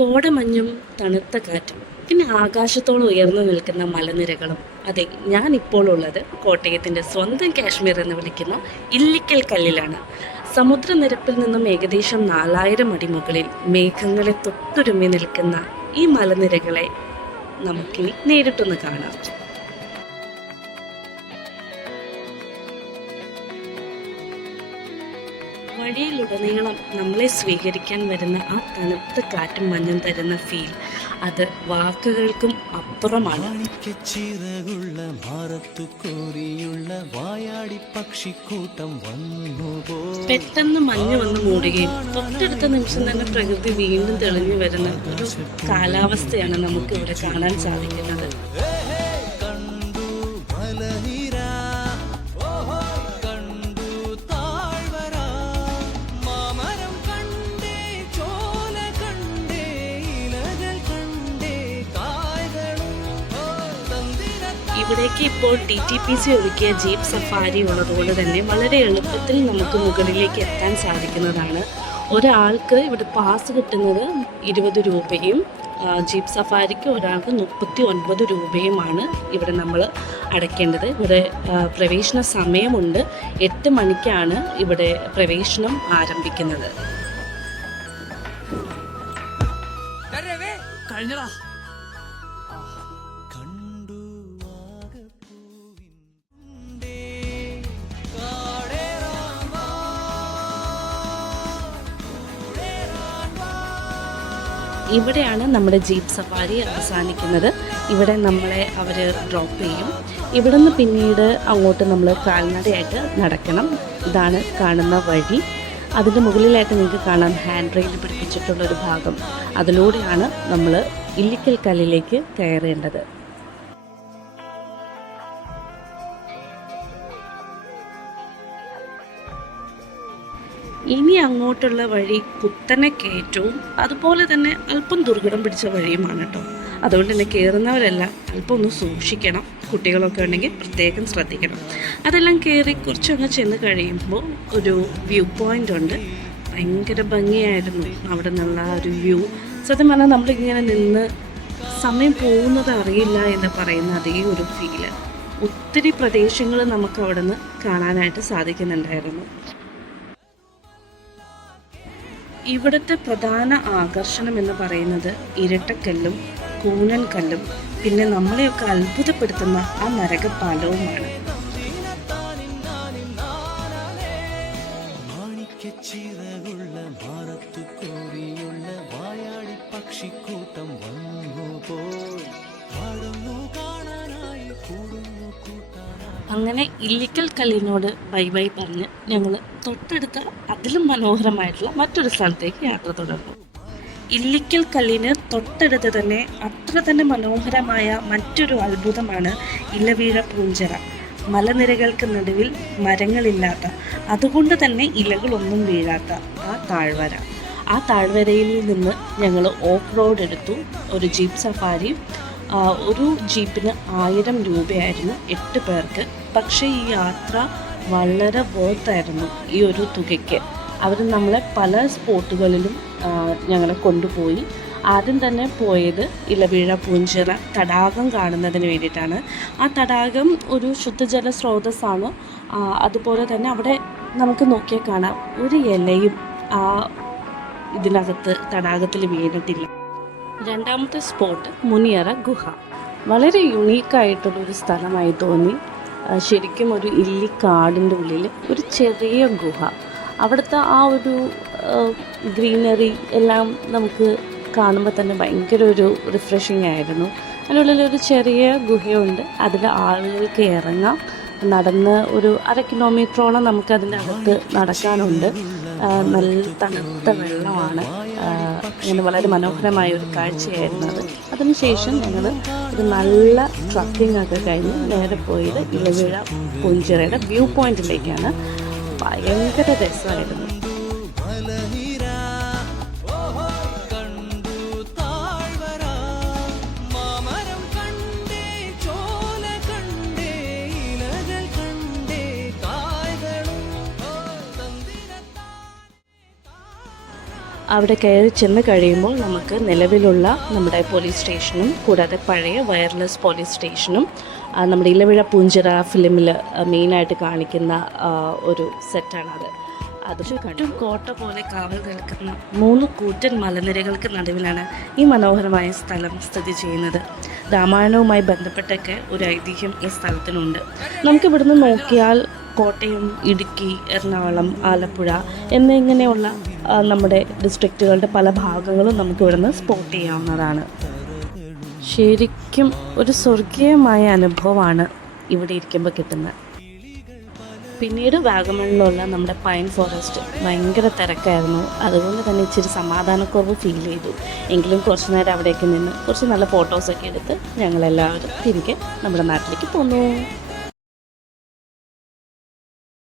കോടമഞ്ഞും തണുത്ത കാറ്റും പിന്നെ ആകാശത്തോളം ഉയർന്നു നിൽക്കുന്ന മലനിരകളും. അതെ, ഞാനിപ്പോൾ ഉള്ളത് കോട്ടയത്തിൻ്റെ സ്വന്തം കാശ്മീർ എന്ന് വിളിക്കുന്ന ഇല്ലിക്കൽ കല്ലിലാണ്. സമുദ്രനിരപ്പിൽ നിന്നും ഏകദേശം 4000 അടി മുകളിൽ മേഘങ്ങളെ തൊട്ടുരുമ്മി നിൽക്കുന്ന ഈ മലനിരകളെ നമുക്കിനി നേരിട്ടൊന്ന് കാണാം. വഴിയിലുടനീളം നമ്മളെ സ്വീകരിക്കാൻ വരുന്ന ആ തണുത്ത കാറ്റും മഞ്ഞും തരുന്ന ഫീൽ, അത് വാക്കുകൾക്കും അപ്പുറമാണ്. പെട്ടെന്ന് മഞ്ഞ് വന്ന് മൂടുകയും തൊട്ടടുത്ത നിമിഷം തന്നെ പ്രകൃതി വീണ്ടും തെളിഞ്ഞു വരുന്ന ഒരു കാലാവസ്ഥയാണ് നമുക്ക് ഇവിടെ കാണാൻ സാധിക്കുന്നത്. ഇവിടേക്ക് ഇപ്പോൾ DTPC ഒരുക്കിയ ജീപ്പ് സഫാരി ഉള്ളതുകൊണ്ട് തന്നെ വളരെ എളുപ്പത്തിൽ നമുക്ക് മുകളിലേക്ക് എത്താൻ സാധിക്കുന്നതാണ്. ഒരാൾക്ക് ഇവിടെ പാസ് കിട്ടുന്നത് 20 രൂപയും ജീപ്പ് സഫാരിക്ക് ഒരാൾക്ക് 39 രൂപയുമാണ് ഇവിടെ നമ്മൾ അടയ്ക്കേണ്ടത്. ഇവിടെ പ്രവേശന സമയമുണ്ട്. 8 മണിക്കാണ് ഇവിടെ പ്രവേശനം ആരംഭിക്കുന്നത്. ഇവിടെയാണ് നമ്മുടെ ജീപ്പ് സഫാരി അവസാനിക്കുന്നത്. ഇവിടെ നമ്മളെ അവർ ഡ്രോപ്പ് ചെയ്യും. ഇവിടെ നിന്ന് പിന്നീട് അങ്ങോട്ട് നമ്മൾ കാൽനടയായിട്ട് നടക്കണം. ഇതാണ് കാണുന്ന വഴി. അതിൻ്റെ മുകളിലായിട്ട് നിങ്ങൾക്ക് കാണാം ഹാൻഡ് റെയിൽ പിടിപ്പിച്ചിട്ടുള്ളൊരു ഭാഗം. അതിലൂടെയാണ് നമ്മൾ ഇല്ലിക്കൽ കല്ലിലേക്ക് കയറേണ്ടത്. ഇനി അങ്ങോട്ടുള്ള വഴി കുത്തനെ കയറ്റവും അതുപോലെ തന്നെ അല്പം ദുർഘടം പിടിച്ച വഴിയുമാണ് കേട്ടോ. അതുകൊണ്ട് തന്നെ കയറുന്നവരെല്ലാം അല്പം ഒന്ന് സൂക്ഷിക്കണം. കുട്ടികളൊക്കെ ഉണ്ടെങ്കിൽ പ്രത്യേകം ശ്രദ്ധിക്കണം. അതെല്ലാം കയറി കുറച്ചങ്ങ് ചെന്ന് കഴിയുമ്പോൾ ഒരു വ്യൂ പോയിൻ്റ് ഉണ്ട്. ഭയങ്കര ഭംഗിയായിരുന്നു അവിടെ നിന്നുള്ള ഒരു വ്യൂ. സത്യം പറഞ്ഞാൽ നമ്മളിങ്ങനെ നിന്ന് സമയം പോകുന്നത് അറിയില്ല എന്ന് പറയുന്ന അതേ ഒരു ഫീല്. ഒത്തിരി പ്രദേശങ്ങൾ നമുക്ക് അവിടെ നിന്ന് കാണാനായിട്ട് സാധിക്കുന്നുണ്ടായിരുന്നു. ഇവിടുത്തെ പ്രധാന ആകർഷണം എന്ന് പറയുന്നത് ഇരട്ടക്കല്ലും കൂനൻ കല്ലും പിന്നെ നമ്മളെയൊക്കെ അത്ഭുതപ്പെടുത്തുന്ന ആ നരകപ്പാലവുമാണ്. അങ്ങനെ ഇല്ലിക്കൽ കല്ലിനോട് ബൈ ബൈ പറഞ്ഞ് ഞങ്ങൾ തൊട്ടടുത്ത അതിലും മനോഹരമായിട്ടുള്ള മറ്റൊരു സ്ഥലത്തേക്ക് യാത്ര തുടർന്നു. ഇല്ലിക്കൽ കല്ലിന് തൊട്ടടുത്ത് തന്നെ അത്ര തന്നെ മനോഹരമായ മറ്റൊരു അത്ഭുതമാണ് ഇലവീഴ പൂഞ്ചിറ. മലനിരകൾക്ക് നടുവിൽ മരങ്ങളില്ലാത്ത, അതുകൊണ്ട് തന്നെ ഇലകളൊന്നും വീഴാത്ത ആ താഴ്വര. ആ താഴ്വരയിൽ നിന്ന് ഞങ്ങൾ ഓഫ് റോഡ് എടുത്തു. ഒരു ജീപ്പ് സഫാരി. ഒരു ജീപ്പിന് 1000 രൂപയായിരുന്നു 8 പേർക്ക്. പക്ഷേ ഈ യാത്ര വളരെ വർത്തായിരുന്നു ഈ ഒരു തുകയ്ക്ക്. അവർ നമ്മളെ പല സ്പോട്ടുകളിലും ഞങ്ങളെ കൊണ്ടുപോയി. ആദ്യം തന്നെ പോയത് ഇലവീഴ പൂഞ്ചിറ തടാകം കാണുന്നതിന് വേണ്ടിയിട്ടാണ്. ആ തടാകം ഒരു ശുദ്ധജല സ്രോതസ്സാണ്. അതുപോലെ തന്നെ അവിടെ നമുക്ക് നോക്കിയാൽ കാണാം ഒരു ഇലയും ആ ഇതിനകത്ത് തടാകത്തിൽ വീണിട്ടില്ല. രണ്ടാമത്തെ സ്പോട്ട് മുനിയറ ഗുഹ. വളരെ യുണീക്കായിട്ടുള്ളൊരു സ്ഥലമായി തോന്നി. ശരിക്കും ഒരു ഇല്ലിക്കാടിൻ്റെ ഉള്ളിൽ ഒരു ചെറിയ ഗുഹ. അവിടുത്തെ ആ ഒരു ഗ്രീനറി എല്ലാം നമുക്ക് കാണുമ്പോൾ തന്നെ ഭയങ്കര ഒരു റിഫ്രഷിങ് ആയിരുന്നു. അതിനുള്ളിലൊരു ചെറിയ ഗുഹയുണ്ട്. അതിൽ ആളുകൾക്ക് ഇറങ്ങാം. നടന്ന് ഒരു 1/2 കിലോമീറ്ററോളം നമുക്ക് അതിൻ്റെ അകത്ത് നടക്കാനുണ്ട്. നല്ല തണുത്ത വെള്ളമാണ്. അങ്ങനെ വളരെ മനോഹരമായ ഒരു കാഴ്ചയായിരുന്നു അത്. അതിനുശേഷം ഞങ്ങൾ ഒരു നല്ല ട്രക്കിംഗ് ഒക്കെ കഴിഞ്ഞ് നേരെ പോയത് ഇലവീഴ പൂഞ്ചിറയുടെ വ്യൂ പോയിന്റിലേക്കാണ്. ഭയങ്കര രസമായിരുന്നു. അവിടെ കയറി ചെന്ന് കഴിയുമ്പോൾ നമുക്ക് നിലവിലുള്ള നമ്മുടെ പോലീസ് സ്റ്റേഷനും കൂടാതെ പഴയ വയർലെസ് പോലീസ് സ്റ്റേഷനും നമ്മുടെ ഇലവിഴ പൂഞ്ചിറ ഫിലിമിൽ മെയിനായിട്ട് കാണിക്കുന്ന ഒരു സെറ്റാണത്. അത് ചുറ്റും കോട്ട പോലെ കാവൽ നിൽക്കുന്ന 3 കൂറ്റൻ മലനിരകൾക്ക് നടുവിലാണ് ഈ മനോഹരമായ സ്ഥലം സ്ഥിതി ചെയ്യുന്നത്. രാമായണവുമായി ബന്ധപ്പെട്ടൊക്കെ ഒരു ഐതിഹ്യം ഈ സ്ഥലത്തിനുണ്ട്. നമുക്കിവിടുന്ന് നോക്കിയാൽ കോട്ടയം, ഇടുക്കി, എറണാകുളം, ആലപ്പുഴ എന്നിങ്ങനെയുള്ള നമ്മുടെ ഡിസ്ട്രിക്റ്റുകളുടെ പല ഭാഗങ്ങളും നമുക്കിവിടുന്ന് സ്പോട്ട് ചെയ്യാവുന്നതാണ്. ശരിക്കും ഒരു സ്വർഗീയമായ അനുഭവമാണ് ഇവിടെ ഇരിക്കുമ്പോൾ കിട്ടുന്നത്. പിന്നീട് വാഗമണിലുള്ള നമ്മുടെ പൈൻ ഫോറസ്റ്റ് ഭയങ്കര തിരക്കായിരുന്നു. അതുകൊണ്ട് തന്നെ ഇച്ചിരി സമാധാനക്കുറവ് ഫീൽ ചെയ്തു. എങ്കിലും കുറച്ച് നേരം അവിടേക്ക് നിന്ന് കുറച്ച് നല്ല ഫോട്ടോസൊക്കെ എടുത്ത് ഞങ്ങളെല്ലാവരും തിരികെ നമ്മുടെ നാട്ടിലേക്ക് പോന്നു.